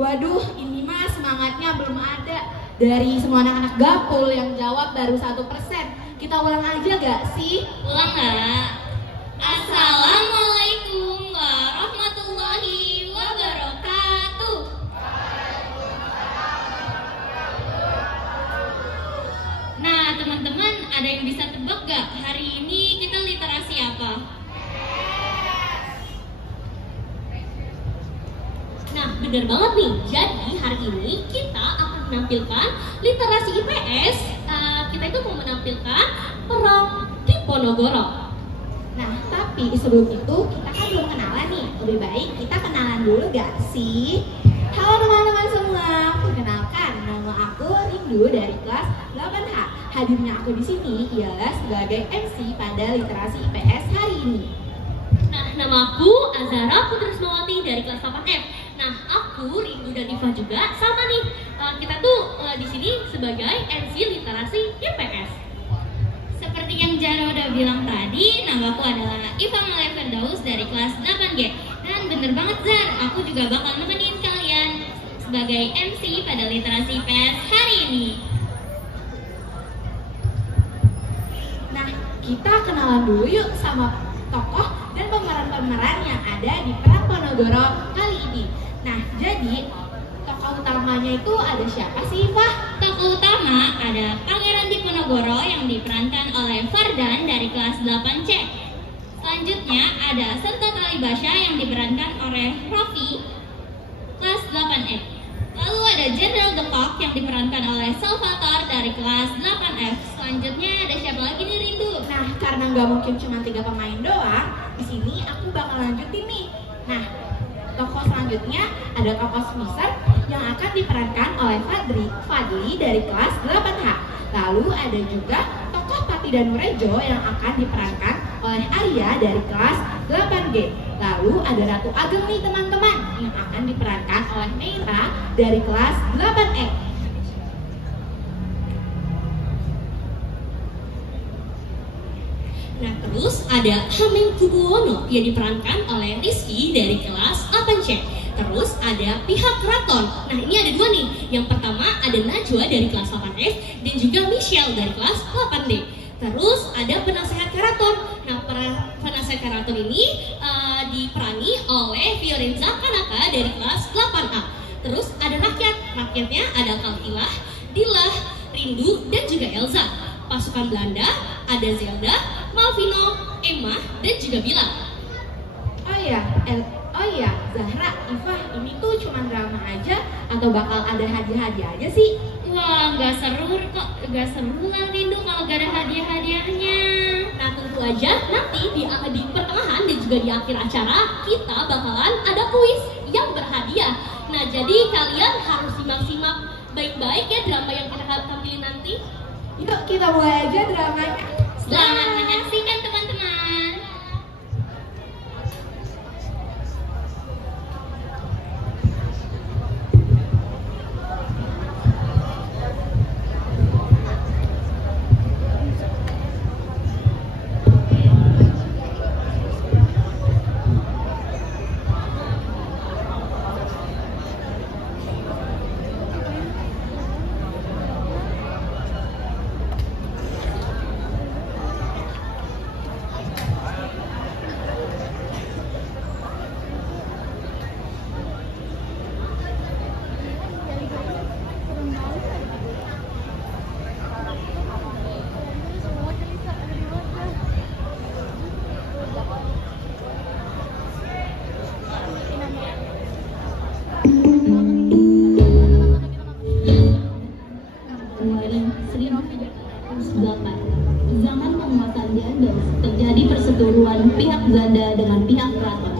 Waduh, ini mah semangatnya belum ada. Dari semua anak-anak gapul yang jawab baru 1%. Kita ulang aja gak sih? Ulang nggak? Assalamualaikum warahmatullahi wabarakatuh. Nah, teman-teman, ada yang bisa tebak gak? Hari ini kita literasi apa? Nah, bener banget nih. Jadi, hari ini kita akan menampilkan literasi IPS. Kita itu mau menampilkan perang Diponegoro. Nah, tapi sebelum itu kita kan belum kenalan nih. Lebih baik kita kenalan dulu gak sih? Halo teman-teman semua, perkenalkan nama aku Rindu dari kelas 8H. Hadirnya aku di sini ialah sebagai MC pada literasi IPS hari ini. Nah, nama aku Azara Putrismawati dari kelas 8F. Nah, aku Rindu dan Iva juga sama nih. Kita tuh di sini sebagai MC literasi IPS. Seperti yang Jara udah bilang tadi, namaku adalah Iva Malaya Firdaus dari kelas 8G. Dan bener banget Zar, aku juga bakal nemenin kalian sebagai MC pada literasi IPS hari ini. Nah, kita kenalan dulu yuk sama tokoh dan pemeran-pemeran yang ada di Perang Ponegoro kali ini. Nah, jadi tokoh utamanya itu ada siapa sih, Pak? Tokoh utama ada Pangeran Diponegoro yang diperankan oleh Fardan dari kelas 8C. Selanjutnya ada Sentot Alibasha yang diperankan oleh Rofi kelas 8F. Lalu ada Jenderal Dekok yang diperankan oleh Salvatore dari kelas 8F. Selanjutnya ada siapa lagi nih Rindu? Nah, karena nggak mungkin cuma 3 pemain doang, di sini aku bakal lanjutin nih. Nah, tokoh selanjutnya ada Kapos Miser yang akan diperankan oleh Fadli dari kelas 8H. Lalu ada juga tokoh Pati Danurejo yang akan diperankan oleh Arya dari kelas 8G. Lalu ada Ratu Ageng nih teman-teman yang akan diperankan oleh Meira dari kelas 8E. Nah, terus ada Hamengkubuwono yang diperankan oleh Rizky dari kelas 8C. Terus ada pihak keraton. Nah, ini ada 2 nih. Yang pertama ada Najwa dari kelas 8F dan juga Michelle dari kelas 8D. Terus ada penasehat keraton. Nah, penasehat keraton ini diperani oleh Fiorenza Kanaka dari kelas 8A. Terus ada rakyat. Rakyatnya ada Kaltilah, Dilah, Rindu, dan juga Elza. Pasukan Belanda ada Zelda, Malvino, Emma, dan juga Bila. Oh iya, Zahra, Iva, ini tuh cuma drama aja atau bakal ada hadiah-hadiah aja sih? Wah, nggak seru kok, nggak seru lah Rindu kalau gak ada hadiah-hadiahnya. Nah, tentu aja nanti di pertengahan dan juga di akhir acara kita bakalan ada kuis yang berhadiah. Nah, jadi kalian harus simak-simak baik-baik ya drama yang kita akan tampilin nanti. Yuk kita mulai aja dramanya. Selamat menyaksikan teman-teman. Zaman penguasaan Diandos terjadi perseteruan pihak Zanda dengan pihak keraton.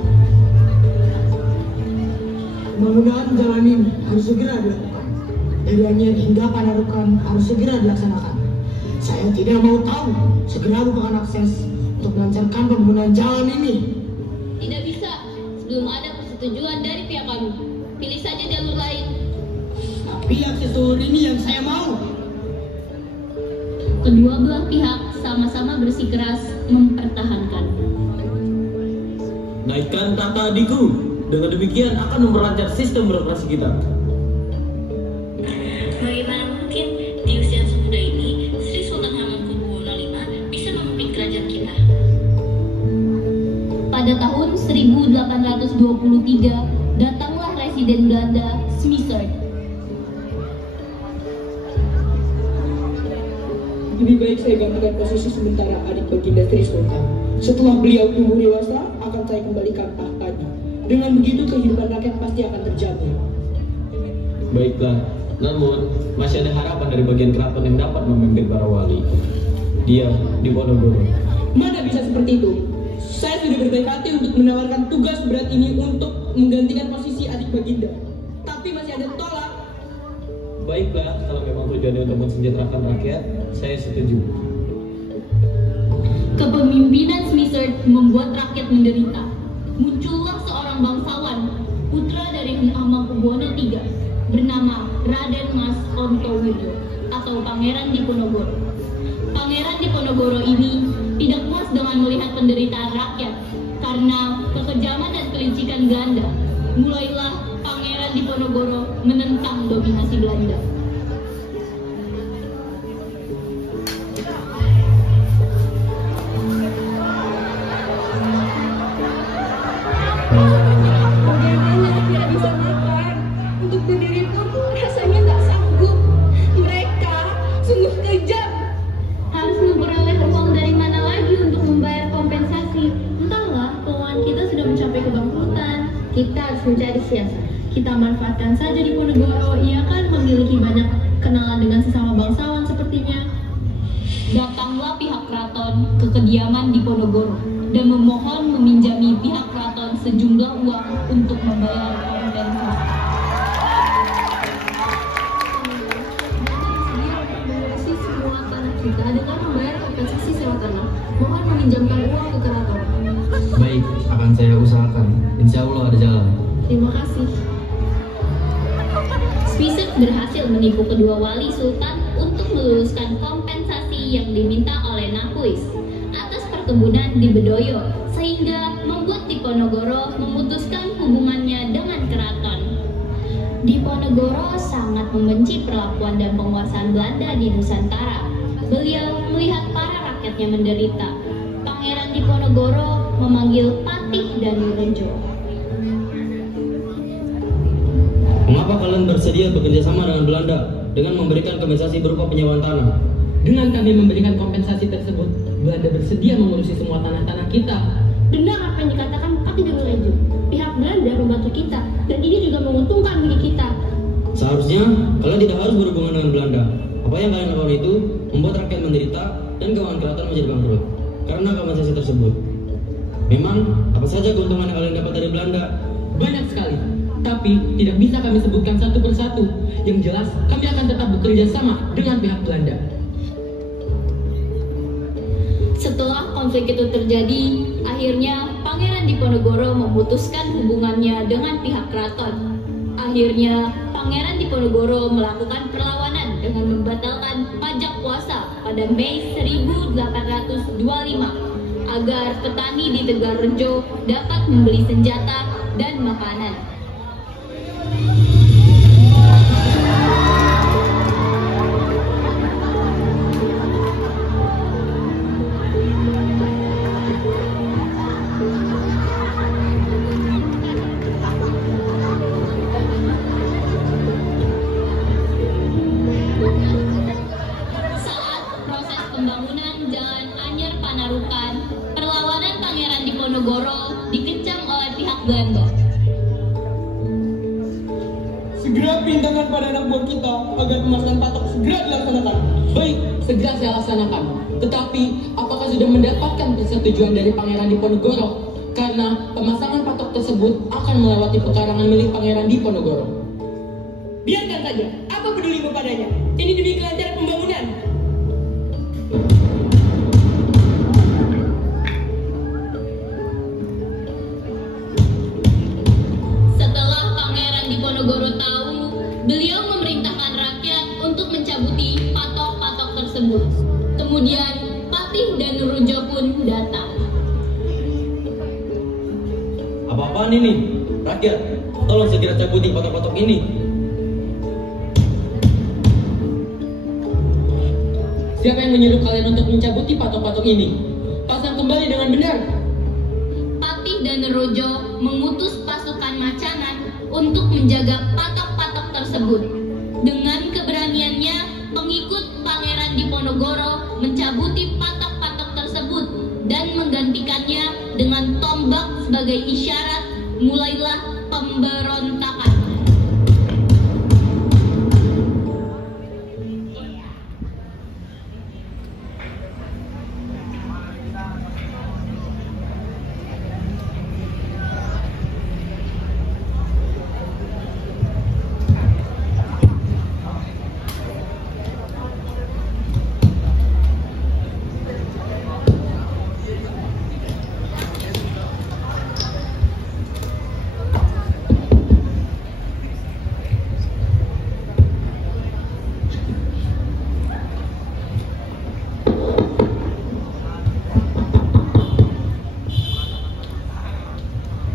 Pembangunan jalan ini harus segera dilakukan. Dari Anyer hingga Panarukan harus segera dilaksanakan. Saya tidak mau tahu, segera bukakan akses untuk melancarkan pembangunan jalan ini. Tidak bisa, sebelum ada persetujuan dari pihak kami. Pilih saja jalur lain. Tapi akses jalur ini yang saya mau. Kedua belah pihak sama-sama bersikeras mempertahankan. Naikkan kata adikku. Dengan demikian akan memperlancar sistem birokrasi kita. 1823, datanglah residen Belanda, Smitherd. Lebih baik saya gantikan posisi sementara adik Baginda Sri Sultan. Setelah beliau tumbuh dewasa, akan saya kembalikan tahtanya. Dengan begitu kehidupan rakyat pasti akan terjamin. Baiklah, namun masih ada harapan dari bagian keraton yang dapat memimpin para wali. Dia di Ponorogo. Mana bisa seperti itu? Saya sudah berbaik hati untuk menawarkan tugas berat ini untuk menggantikan posisi adik Baginda. Tapi masih ada tolak. Baiklah, kalau memang tujuannya untuk mensejahterakan rakyat, saya setuju. Kepemimpinan Smitherd membuat rakyat menderita. Muncullah seorang bangsawan, putra dari Hamengkubuwono III, bernama Raden Mas Ontowudo atau Pangeran Diponegoro. Pangeran Diponegoro ini tidak puas dengan melihat penderitaan rakyat karena kekejaman dan kelicikan Belanda. Mulailah Pangeran Diponegoro menentang dominasi Belanda. Bagaimana tidak bisa makan? Untuk berdiri pun rasanya tak sanggup. Mereka sungguh kejam. Harus memperoleh uang dari mana lagi untuk membayar kompensasi? Entahlah, keuangan kita sudah mencapai kebangkrutan. Kita harus mencari siasat. Kita manfaatkan saja Diponegoro. Ia kan memiliki banyak kenalan dengan sesama bangsawan sepertinya. Datanglah pihak keraton ke kediaman Diponegoro dan memohon meminjami pihak keraton sejumlah uang untuk membayar kompensasi. Mengurusi semua tanah kita dengan membayar kompensasi sewa tanah. Mohon meminjamkan uang ke keraton. Baik, akan saya usahakan. Insya Allah ada jalan. Terima kasih. Smitherd berhasil menipu kedua wali sultan untuk meluluskan kompensasi yang diminta oleh Nahuis atas perkebunan di Bedoyo, sehingga membuat Diponegoro memutuskan hubungannya dengan keraton. Diponegoro sangat membenci perlakuan dan penguasaan Belanda di Nusantara. Beliau melihat para rakyatnya menderita. Pangeran Diponegoro memanggil Patih dan Nurejo. Mengapa kalian bersedia bekerja sama dengan Belanda dengan memberikan kompensasi berupa penyewaan tanah? Dengan kami memberikan kompensasi tersebut, Belanda bersedia mengurusi semua tanah-tanah kita. Benar apa yang dikatakan Patih dan Nurejo. Pihak Belanda membantu kita dan ini juga menguntungkan bagi kita. Seharusnya kalian tidak harus berhubungan dengan Belanda. Apa yang kalian lakukan itu membuat rakyat menderita dan keuangan keraton menjadi bangkrut karena kompensasi tersebut. Memang apa saja keuntungan yang kalian dapat dari Belanda? Banyak sekali, tapi tidak bisa kami sebutkan satu persatu. Yang jelas, kami akan tetap bekerja sama dengan pihak Belanda. Setelah konflik itu terjadi, akhirnya Pangeran Diponegoro memutuskan hubungannya dengan pihak keraton. Akhirnya, Pangeran Diponegoro melakukan perlawanan dengan membatalkan pajak puasa pada Mei 1825 agar petani di Tegalrejo dapat membeli senjata dan makanan. Saat proses pembangunan Jalan Anyer Panarukan, perlawanan Pangeran Diponegoro dikecam oleh pihak Belanda. Segera perintahkan pada anak buah kita agar pemasangan patok segera dilaksanakan. Baik, segera saya laksanakan. Tetapi, apakah sudah mendapatkan persetujuan dari Pangeran Diponegoro? Karena pemasangan patok tersebut akan melewati pekarangan milik Pangeran Diponegoro. Biarkan saja, apa pedulimu padanya? Ini demi kelancaran pembangunan. Setelah Pangeran Diponegoro tahu, beliau memerintahkan rakyat untuk mencabuti patok-patok tersebut. Kemudian Patih dan Nurejo pun datang. Apa-apaan ini? Rakyat, tolong segera cabuti patok-patok ini. Siapa yang menyuruh kalian untuk mencabuti patok-patok ini? Pasang kembali dengan benar. Patih dan Rojo mengutus pasukan macanan untuk menjaga patok-patok tersebut. Dengan keberaniannya, pengikut Pangeran Diponegoro mencabuti patok-patok tersebut dan menggantikannya dengan tombak sebagai isyarat. Mulailah pemberontakan.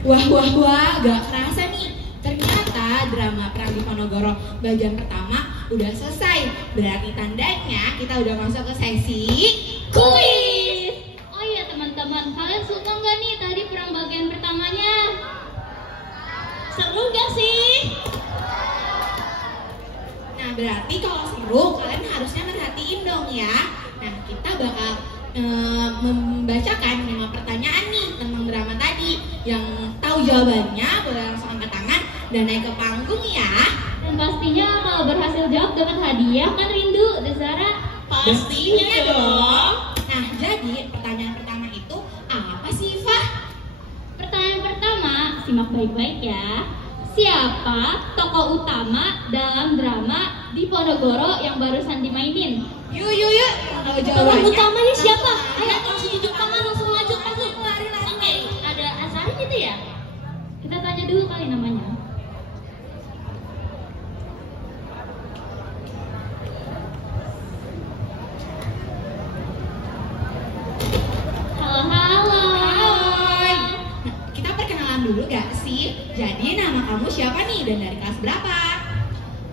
Wah, gak kerasa nih. Ternyata drama Perang Diponegoro bagian pertama udah selesai. Berarti tandanya kita udah masuk ke sesi Kuis. Oh iya teman-teman, kalian suka nggak nih tadi perang bagian pertamanya? Seru gak sih? Nah, berarti kalau seru, kalian harusnya merhatiin dong ya. Nah, kita bakal membacakan 5 pertanyaan nih tentang drama tadi. Yang tahu jawabannya boleh langsung angkat tangan dan naik ke panggung ya. Dan pastinya kalau berhasil jawab dapat hadiah kan Rindu, Zara? Pastinya dong. Nah, jadi pertanyaan pertama itu apa sih, Fah? Pertanyaan pertama, simak baik-baik ya. Siapa tokoh utama dalam drama Diponegoro yang barusan dimainin? Yuk, tahu Tokoh jawabannya. utamanya siapa? Ayo, Langsung tunjuk tangan, langsung maju. Oke, ada Azari gitu ya? Kita tanya dulu kali namanya. Halo. Hai. Nah, kita perkenalan dulu gak sih? Jadi nama kamu siapa nih dan dari kelas berapa?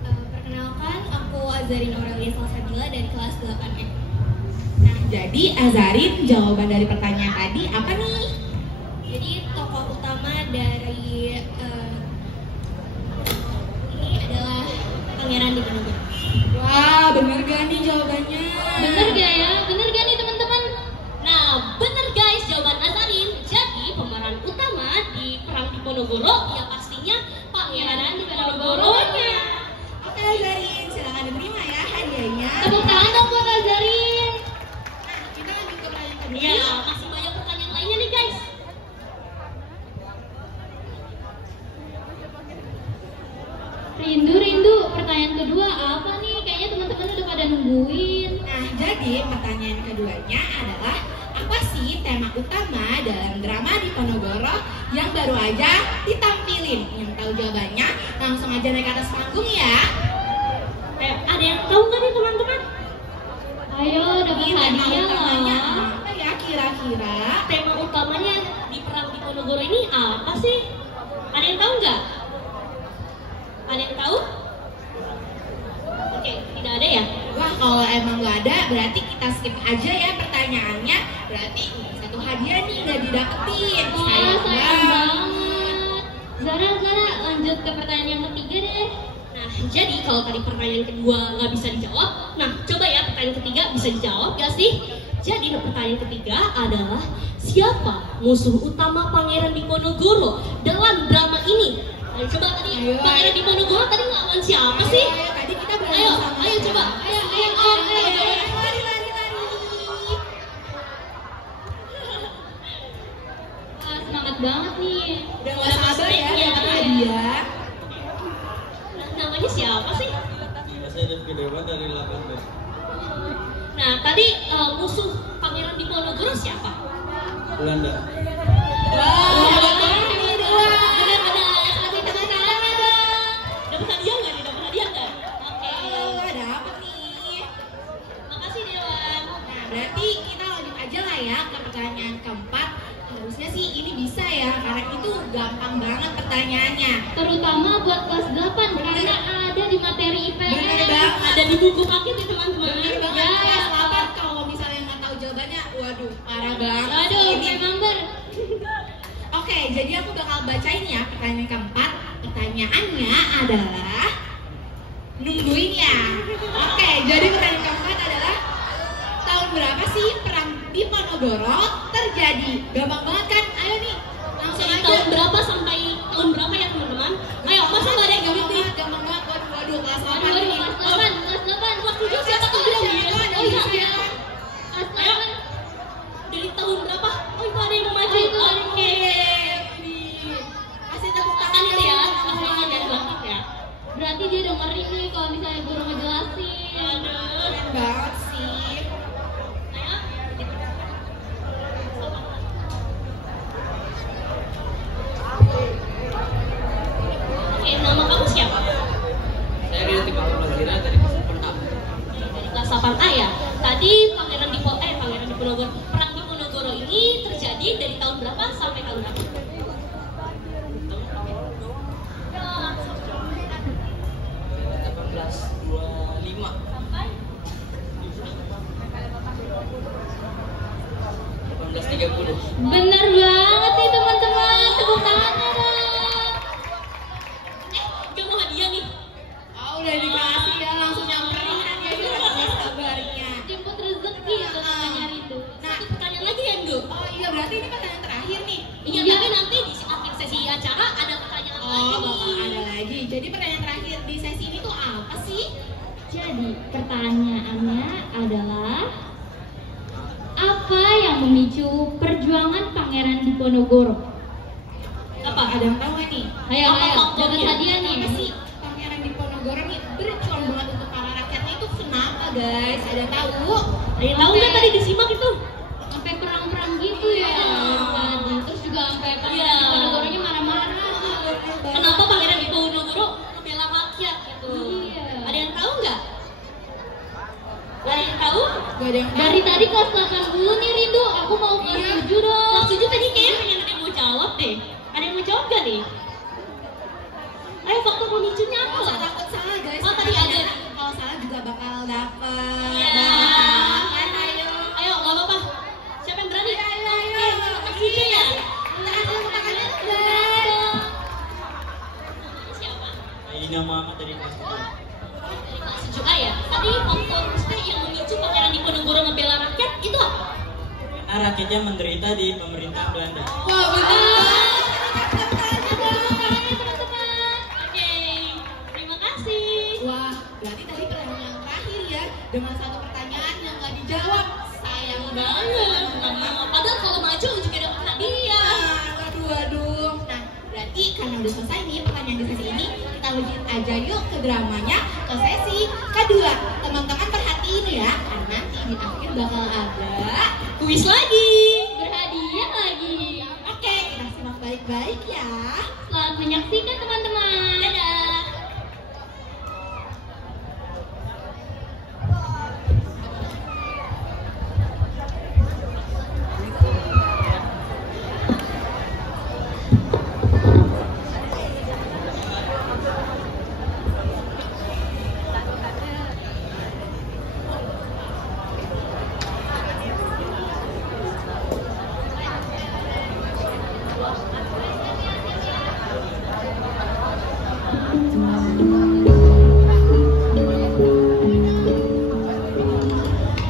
Perkenalkan, aku Azarin Aurelia Salsabila dari kelas 8F. Nah, jadi Azarin, jawaban dari pertanyaan tadi apa nih? Jadi tokoh utama dari ini adalah Pangeran Diponegoro. Wah, bener gak nih jawabannya? Bener gak ya? Bener gak nih teman-teman? Nah, bener guys, jawaban Azarin. Jadi pemeran utama di Perang Diponegoro ya pastinya Pangeran Diponegoro-nya. Oke Azarin, silakan diterima ya hadiahnya. Tepuk tangan dong buat Azarin. Nah, kita lanjut ke pertanyaan kedua. Ya, masih banyak pertanyaan lainnya nih guys. Rindu, pertanyaan kedua apa nih? Kayaknya teman-teman udah pada nungguin. Nah, jadi pertanyaan keduanya adalah apa sih tema utama dalam drama Diponegoro yang baru aja ditampilin? Yang tahu jawabannya langsung aja naik ke atas panggung ya. Ada yang tahu nggak nih teman-teman? Ayo, dapat Ini tema hadiah utamanya loh. apa ya kira-kira? Tema utamanya di Perang Diponegoro ini apa sih? Ada yang tahu nggak? Ada yang tahu? Oke, tidak ada ya? Wah, kalau emang nggak ada, berarti kita skip aja ya pertanyaannya. Berarti satu hadiah nih nggak didapetin. Wah, sayang banget. Zara, lanjut ke pertanyaan yang ketiga deh. Nah, jadi kalau tadi pertanyaan kedua nggak bisa dijawab, nah coba ya pertanyaan ketiga bisa dijawab gak sih? Jadi pertanyaan ketiga adalah siapa musuh utama Pangeran Diponegoro dalam drama ini? Ayo coba tadi Ayo. Pangeran Diponegoro tadi ngelawan siapa sih? Ayo, tadi kita berantem Ayo, sama ayo siapa? coba. Lari. Wah, semangat banget nih. Udah nggak sabar ya Iya, dapat iya. hadiah. Nah, namanya siapa sih? Saya Rifki Dewa dari 8B. Nah, tadi musuh Pangeran Diponegoro siapa? Belanda. Wah, hebat banget ini dua. Benar-benar. Kasih tepuk tangan dong. Dapat hadiah nggak nih? Dapat hadiah nggak? Oke. Wah, dapet nih. Makasih Dewan. Nah, berarti kita lanjut aja lah ya ke pertanyaan keempat. Harusnya sih ini bisa ya, karena itu gampang banget pertanyaannya. Terutama buat kelas 8 karena ada di materi IPS. Bener banget. Ada di buku paket nih teman-teman. Bener banget. Ya. Kelas 8 kalau misalnya nggak tahu jawabannya, waduh, parah banget. Aduh, ini. memang ber. Oke, berapa sih perang Diponegoro terjadi? Gampang banget kan? Ayo nih, langsung Dari aja. tahun berapa sampai tahun berapa ya teman-teman? Ayo, masa nggak ada yang gampang jawab nih? banget, gampang banget. Waduh, kelas 8 Aduh, nih. kelas 8, kelas 8. Kelas 7 siapa tuh? Kelas Oh tujuh, iya, ada oh iya. Lucia. Kelas Ayo. 8. Dari tahun berapa? Oh itu ada yang mau maju. Ayo, Oke. Kasih tepuk tangan Tangan itu ya, dong. kasih tangan ya, lengkap ya. Berarti dia dengerin nih kalau misalnya guru ngejelasin. Aduh. Keren banget sih. Ayo. Oke, nama kamu siapa? Saya Rio Timbang Lazira dari kelas 8A. Dari kelas 8A ya. Tadi Pangeran Diponegoro, perang Diponegoro ini terjadi dari tahun berapa sampai tahun berapa? Ya, langsung. 1825. Sampai 1830. Bener banget nih teman-teman, tepuk tangannya dong. Gak mau hadiah nih. Oh, udah dikasih ya, langsung nyamperin ya, gimana sabarnya. Jemput rezeki ya katanya itu. Nah, Satu pertanyaan lagi ya, Ndo? oh iya berarti ini pertanyaan terakhir nih. Iya, Iya. tapi nanti di akhir sesi acara ada pertanyaan Oh, lagi. bakal ada lagi. Jadi pertanyaan terakhir di sesi ini tuh apa sih? Jadi pertanyaannya adalah apa yang memicu perjuangan Pangeran Diponegoro? Apa? Ada yang tahu nggak nih? Ayo, Apa ayo, faktornya? dapat hadiah nih. Apa sih Pangeran Diponegoro nih berjuang banget untuk para rakyatnya itu kenapa guys? Ada yang tahu? Ada yang tahu nggak tadi disimak itu? Sampai perang-perang gitu ya. Tadi. Terus juga sampai Pangeran Iya. Diponegoronya marah-marah. Kenapa Pangeran Diponegoro membela rakyat gitu? Iya. Ada yang tahu nggak? Ada yang tahu? Gak ada yang tahu. Dari tadi kelas 8 dulu nih Rindu, aku mau kelas 7 dong. Kelas 7 tadi kayaknya pengen ada yang mau jawab deh. Ada yang mau jawab gak nih? Ayo faktor pemicunya apa Nggak lah? usah takut salah guys. Oh, tadi ada. Kalau salah juga bakal dapet. Ya. Kan ayo. Ayo, nggak apa-apa. Siapa yang berani? Ayo. Oke, setuju ya? Kita kasih tepuk tangannya guys. Siapa? Ini Muhammad dari kelas 7. Dari kelas 7A ya? Tadi faktor yang memicu Pangeran Diponegoro membela rakyat itu apa? Karena rakyatnya menderita di pemerintah Belanda. Wah, betul. Oke, terima kasih. Wah, berarti tadi pertanyaan yang terakhir ya, dengan satu pertanyaan yang nggak dijawab. Sayang banget. Padahal kalau maju juga dapat hadiah. Waduh. Nah, berarti karena udah selesai nih pertanyaan di sesi ini, kita lanjut aja yuk ke dramanya, ke sesi kedua. Teman-teman perhatiin ya, karena nanti di akhir bakal ada Kuis lagi. Berhadiah lagi. Oke, kita simak baik-baik ya. Selamat menyaksikan teman-teman. Dadah.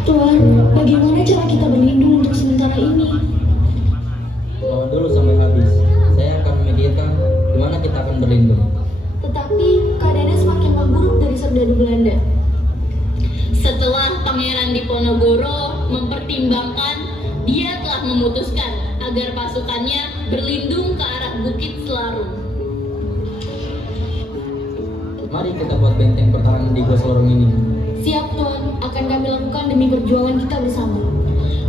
Tuan, bagaimana cara kita berlindung untuk sementara ini? Lawan dulu sampai habis. Saya akan memikirkan di mana kita akan berlindung. Tetapi keadaannya semakin memburuk dari serdadu Belanda. Setelah Pangeran Diponegoro mempertimbangkan, dia telah memutuskan agar pasukannya berlindung ke arah Bukit Selarung. Mari kita buat benteng pertahanan di Gua Selorong ini. Siap, Tuan. Akan kami lakukan demi perjuangan kita bersama.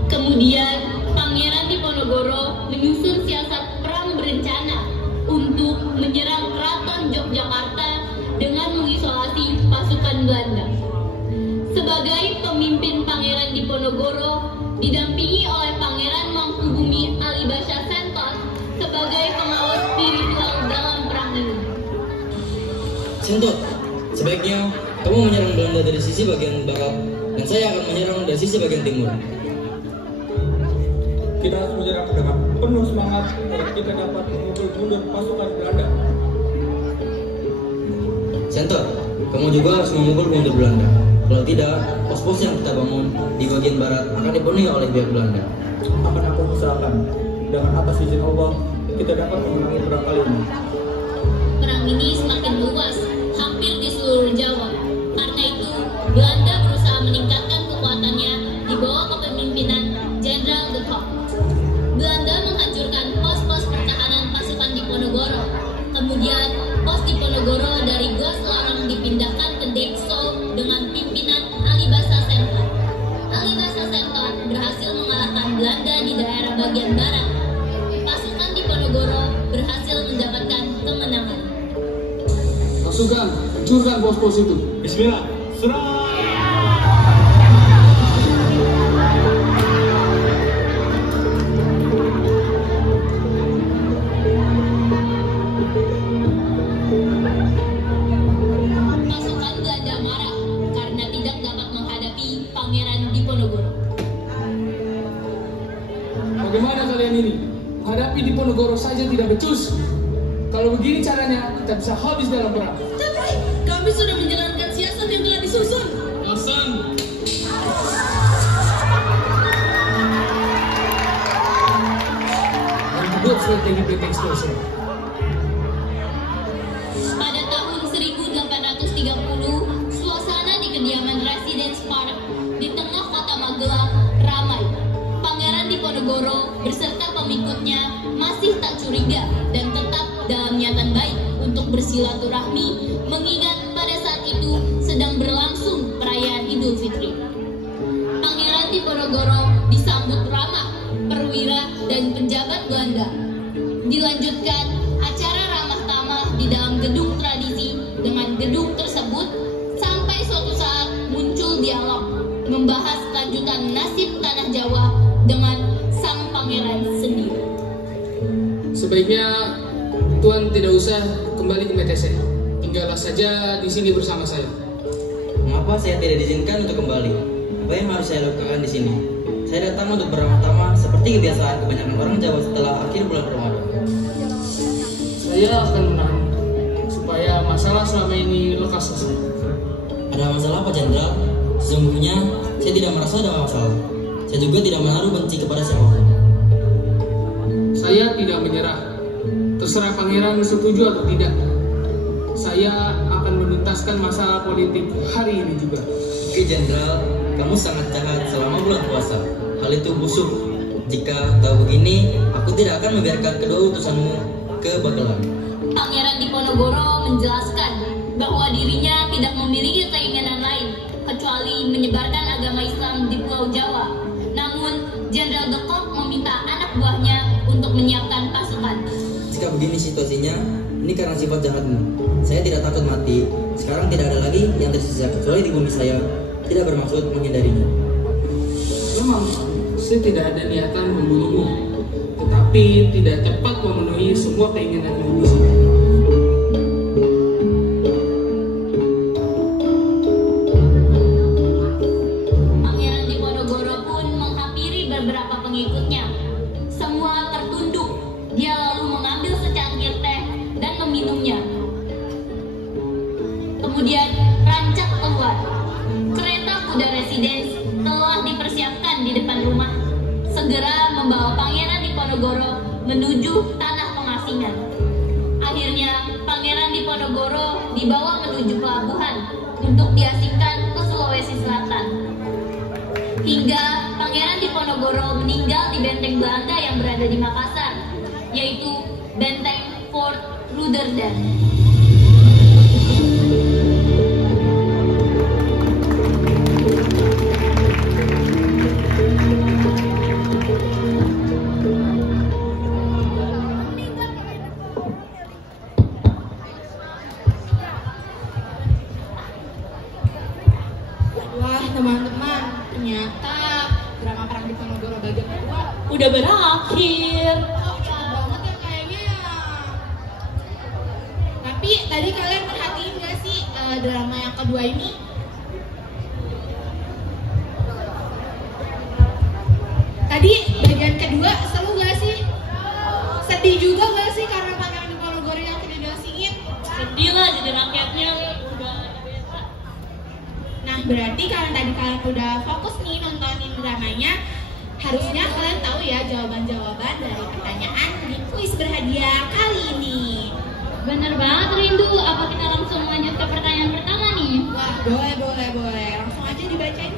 Kemudian Pangeran Diponegoro menyusun siasat perang berencana untuk menyerang Keraton Yogyakarta dengan mengisolasi pasukan Belanda. Sebagai pemimpin Pangeran Diponegoro didampingi oleh Pangeran Mangkubumi Alibasha Sentot sebagai pengawas spiritual dalam perang ini. Sentot, sebaiknya kamu menyerang Belanda dari sisi bagian barat dan saya akan menyerang dari sisi bagian timur. Kita harus menyerang dengan penuh semangat agar kita dapat memukul mundur pasukan Belanda. Sentot, kamu juga harus memukul mundur Belanda. Kalau tidak, pos-pos yang kita bangun di bagian barat akan dipenuhi oleh pihak Belanda. Akan aku usahakan. Dengan atas izin Allah, kita dapat memenangi perang kali ini. Perang ini semakin luas, hampir di seluruh Jawa. Karena itu, Belanda berusaha meningkatkan kekuatannya di bawah kepemimpinan Jenderal de Kock. Belanda menghancurkan pos-pos pertahanan pasukan Diponegoro. Kemudian, pos Diponegoro dari Gua Selarang dipindahkan ke Dekso dengan pimpinan Alibasa Sentot. Alibasa Sentot berhasil mengalahkan Belanda di daerah bagian barat. Pasukan Diponegoro berhasil mendapatkan kemenangan. Pasukan, hancurkan pos-pos itu. Bismillah, serang! Pasukan Belanda marah karena tidak dapat menghadapi Pangeran Diponegoro. Bagaimana kalian ini? Menghadapi Diponegoro saja tidak becus. Kalau begini caranya, kita bisa habis dalam perang. Tapi kami sudah menjalankan siasat yang telah disusun. Bosan. Dan dibuat strategi pretekstur. Pada tahun 1830, suasana di kediaman Residence Park di tengah kota Magelang ramai. Pangeran Diponegoro beserta pengikutnya masih tak curiga dan tetap dalam niatan baik untuk bersilaturahmi, mengingat pada saat itu sedang berlangsung perayaan Idul Fitri. Pangeran Diponegoro disambut ramah perwira dan pejabat Belanda. Dilanjutkan acara ramah tamah di dalam gedung tradisi dengan gedung tersebut sampai suatu saat muncul dialog membahas lanjutan nasib tanah Jawa dengan sang pangeran sendiri. Sebaiknya Tuan tidak usah kembali ke BTC. Tinggallah saja di sini bersama saya. Mengapa saya tidak diizinkan untuk kembali? Apa yang harus saya lakukan di sini? Saya datang untuk beramah-tamah seperti kebiasaan kebanyakan orang Jawa setelah akhir bulan Ramadan. Saya akan menahan supaya masalah selama ini lekas selesai. Ada masalah apa, Jenderal? Sesungguhnya saya tidak merasa ada masalah. Saya juga tidak menaruh benci kepada siapapun. Saya tidak menyerah. Terserah pangeran setuju atau tidak. Saya akan menuntaskan masalah politik hari ini juga. Oke, Jenderal, kamu sangat jahat selama bulan puasa. Hal itu busuk. Jika tahu begini, aku tidak akan membiarkan kedua utusanmu ke Magelang. Pangeran Diponegoro menjelaskan bahwa dirinya tidak memiliki keinginan lain kecuali menyebarkan agama Islam di Pulau Jawa. Namun, Jenderal de Kock meminta anak buahnya untuk menyiapkan pasukan. Jika begini situasinya, ini karena sifat jahatmu. Saya tidak takut mati. Sekarang tidak ada lagi yang tersisa kecuali di bumi saya. Tidak bermaksud menghindarinya. Memang saya tidak ada niatan membunuhmu, tetapi tidak cepat memenuhi semua keinginan ibu sini. Pangeran Diponegoro pun menghampiri beberapa pengikutnya. Semua tertunduk. Dia lalu mengambil secangkir teh dan meminumnya. Kemudian rancak keluar. Kereta kuda Residence telah dipersiapkan di depan rumah, segera membawa Pangeran Diponegoro menuju tanah pengasingan. Akhirnya Pangeran Diponegoro dibawa menuju pelabuhan untuk diasingkan ke Sulawesi Selatan. Hingga Pangeran Diponegoro meninggal di benteng Belanda yang berada di Makassar, yaitu benteng Fort Rotterdam. Wah teman-teman, ternyata drama perang Diponegoro bagian kedua Udah berakhir. cepet banget ya kayaknya ya. Tapi tadi kalian perhatiin gak sih drama yang kedua ini? Tadi bagian kedua seru gak sih? Sedih juga gak sih karena Pangeran Diponegoro yang tidak diasingin? Sedih lah jadi rakyatnya. Udah ada beta. Nah, berarti kalian udah fokus nih nontonin dramanya. Harusnya kalian tahu ya jawaban-jawaban dari pertanyaan di kuis berhadiah kali ini. Bener banget Rindu, apa kita langsung lanjut ke pertanyaan pertama nih? Wah, boleh. Langsung aja dibacain.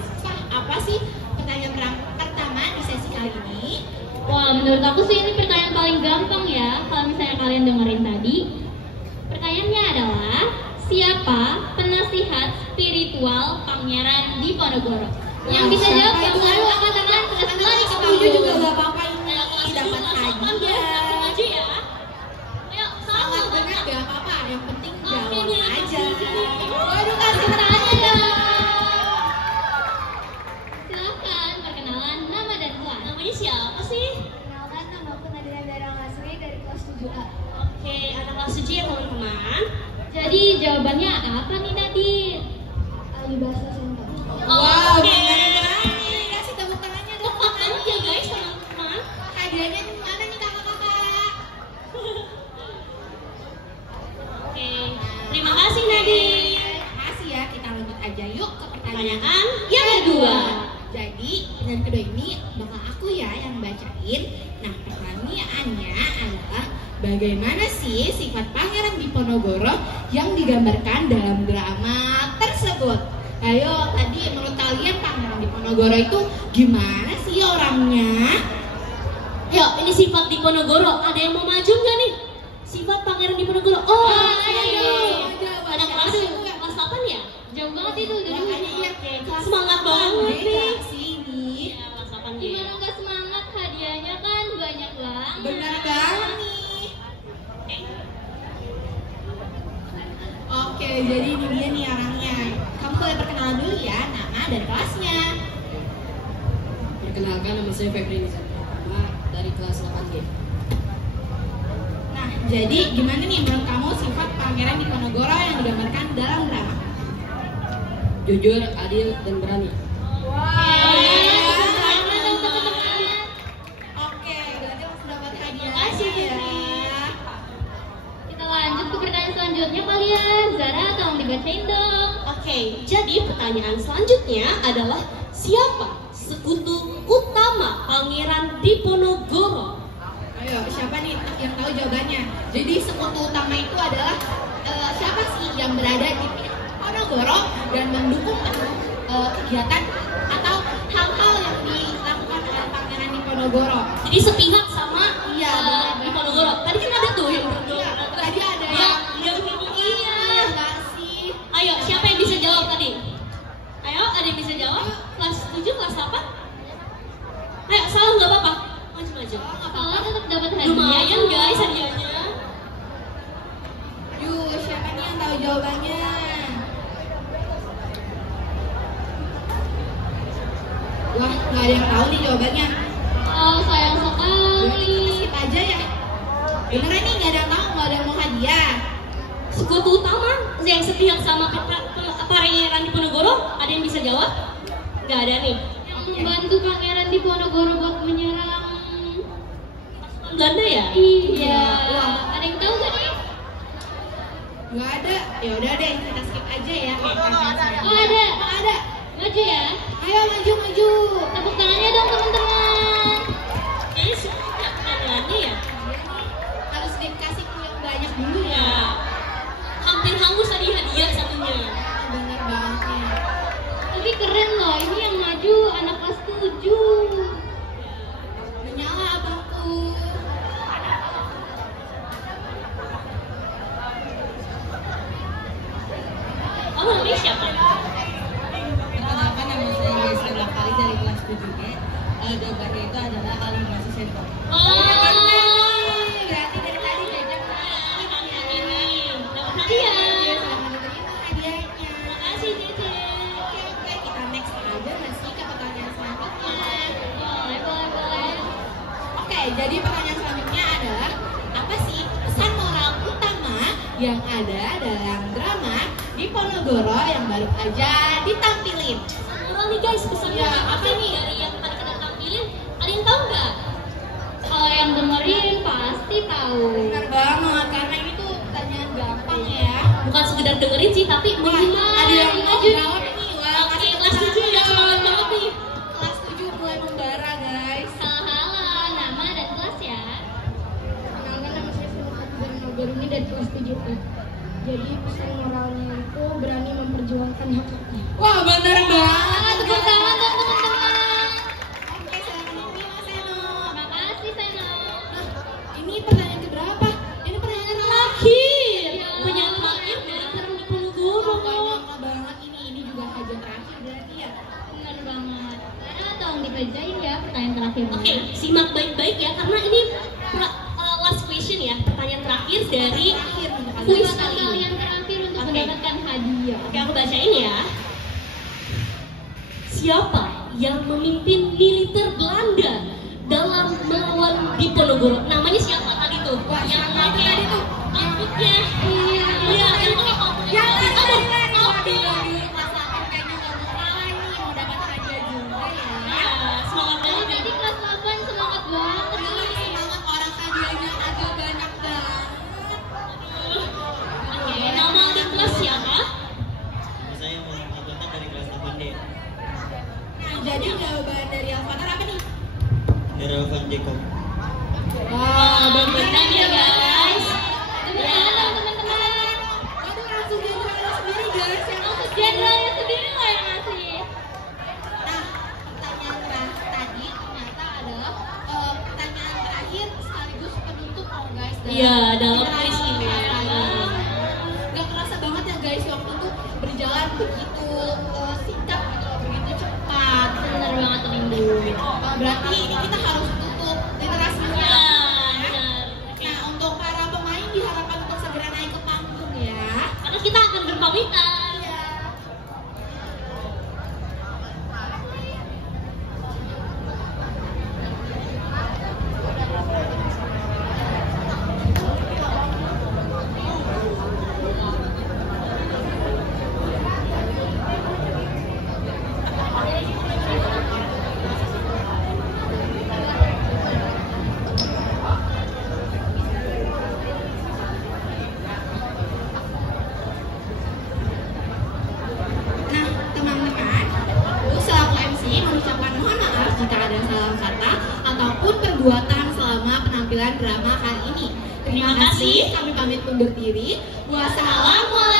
Apa sih pertanyaan pertama di sesi kali ini? Wah, menurut aku sih ini pertanyaan paling gampang ya. Kalau misalnya kalian dengerin tadi, pertanyaannya adalah siapa penasihat spiritual Pangeran Diponegoro? Yang bisa jawab yang selalu angkat tangan setelah Setuju juga gak apa-apa ini dapat hadiah. aja ya. Ayo, Sangat satu. benar gak apa-apa, yang penting Oke, jawab nih, aja. Waduh, kasih tangannya dong. Silakan perkenalan nama dan kelas. Namanya siapa sih? Kenalkan, nama aku Nadira Dara Ngasri dari kelas 7A. Oke, anak kelas 7 ya teman-teman. Jadi jawabannya apa nih Nadir? Ahli bahasa Sunda. Wow, Oke. benar banget. Kasih tepuk tangannya dong. Tepat banget ya guys teman-teman. Hadiahnya mana nih kakak-kakak? Oke, terima kasih Nadir. Terima kasih ya, kita lanjut aja yuk ke pertanyaan Pertanyaan yang kedua. Jadi, pertanyaan kedua ini bakal aku ya yang bacain. Nah, pertanyaannya adalah bagaimana sih sifat Pangeran Diponegoro yang digambarkan dalam drama tersebut? Ayo, tadi menurut kalian Pangeran Diponegoro itu gimana sih orangnya? Yuk, ini sifat Diponegoro. Ada yang mau maju nggak nih? Sifat Pangeran Diponegoro. Oh, ayo. Ada kelas 8 ya? Jauh banget itu dari Makanya iya, Semangat banget nih. sini. Ya, kelas 8 Gimana ya. nggak semangat, hadiahnya kan banyak banget. Benar banget nih. Oke, jadi ini dia nih orangnya. Kamu boleh perkenalan dulu ya, nama dan kelasnya. Perkenalkan, nama saya Febri Nizama dari kelas 8G. Nah, jadi gimana nih menurut kamu sifat Pangeran Diponegoro yang digambarkan dalam drama? Jujur, adil, dan berani. Oke, berarti langsung dapat hadiah. Makasih, ya. Kita lanjut ke pertanyaan selanjutnya kalian. Zara, tolong dibacain dong. Oke, jadi pertanyaan selanjutnya adalah siapa sekutu utama Pangeran Diponegoro? Ayo, siapa nih yang tahu jawabannya? Jadi sekutu utama itu adalah siapa sih yang berada di pihak Ponegoro dan mendukung kegiatan atau hal-hal yang dilakukan oleh Pangeran Diponegoro. Jadi sepihak sama Iya, benar. Diponegoro. Tadi kan ada tuh yang Iya, tadi ada Iya, yang iya. nggak sih? Ayo, siapa yang bisa jawab tadi? Ayo, ada yang bisa jawab? Kelas 7, kelas 8? Ayo, salah nggak apa-apa. Maju-maju. Kalau tetap dapat hadiah. Lumayan guys hadiahnya. Yuk, siapa nih yang tahu jawabannya? Wah, nggak ada yang tahu nih jawabannya. Oh, sayang sekali. Skip aja ya. Beneran nih nggak ada yang tahu, nggak ada yang mau hadiah. Sekutu utama yang sepihak sama Pangeran Diponegoro, ada yang bisa jawab? Nggak ada nih. Yang membantu Pangeran Diponegoro buat menyerang. Pasukan Belanda ya? Iya. Wah. Ada yang tahu gak nih? Nggak ada. Ya udah deh, kita skip aja ya. Oh, ada. Ada. Maju ya. Ayo maju. Tepuk tangannya dong teman-teman. Kayaknya sih penampilannya ya. Harus dikasih clue yang banyak dulu ya. Ya. Hampir hangus tadi hadiah satunya. Bener banget nih. Tapi keren loh, ini yang maju anak kelas 7. Menyala abangku. Oh, namanya siapa? Perkenalkan, nama saya Yesri Lakali dari kelas 7G. Jawabannya itu adalah ahli bahasa Sunda. Oh, Berarti dari tadi diajak ini. Dapat hadiah. selamat menerima hadiahnya. Makasih, Cici. Oke, kita next aja nggak sih ke pertanyaan selanjutnya? Boleh. Oke, jadi pertanyaan selanjutnya adalah apa sih pesan moral utama yang ada dalam drama Diponegoro yang baru aja ditampilin? Moral nih guys, pesannya Ya, apa nih dari yang tadi kita tampilin? Ada yang tahu nggak? Kalau yang dengerin pasti tahu. Benar banget, karena ini tuh pertanyaan gampang ya. Bukan sekedar dengerin sih, tapi Wah, menghindari. ada yang mau Aja. jawab nih. Wah, kasih dari kelas 7 F. Jadi pesan moralnya itu berani memperjuangkan hak-haknya. Wah, bener banget. Tepuk tangan dong teman-teman. Oke, selamat menikmati Mas Eno. Makasih Seno. Ini pertanyaan keberapa? Ini pertanyaan Terakhir, Ya. pertanyaan terakhir dari Karang Diponegoro. Gak nyangka banget ini juga hajat terakhir berarti ya. Bener banget. Karena tolong dikerjain ya pertanyaan terakhirnya. Oke, simak baik-baik ya karena ini last question ya, pertanyaan terakhir dari kuis Kesempatan kali ini. kalian terakhir untuk Oke. mendapatkan hadiah. Oke, aku bacain ya. Siapa yang memimpin militer Belanda dalam melawan Diponegoro? Namanya siapa tadi tuh? Yang pakai tadi tuh outfitnya. Iya, yang pakai outfit. Semangat banget ya. Tadi kelas 8 semangat banget. Oke, nama di kelas siapa? Saya Muhammad Alfatan dari kelas 8D. Jadi jawaban dari Alfatar apa nih? Deravan Jacob. Wah, Bener ya guys. Gimana dong teman-teman? Waduh, langsung jenderal sendiri guys. Yang Langsung jenderalnya sendiri lah yang ngasih. Nah, pertanyaan terakhir tadi ternyata adalah pertanyaan terakhir sekaligus penutup oh guys. Iya, dalam kita kuis ini. Gak kerasa banget ya guys, waktu tuh berjalan begitu singkat gitu, begitu cepat. Bener banget Rindu. Berarti ini kita harus tutup literasinya. Ya, benar. Nah, untuk para pemain diharapkan untuk segera naik ke panggung ya. Karena kita akan berpamitan. Iya. Nah, teman-teman, aku selaku MC mengucapkan mohon maaf jika ada salah kata ataupun perbuatan selama penampilan drama kali ini. Terima kasih, kami pamit undur diri. Wassalamualaikum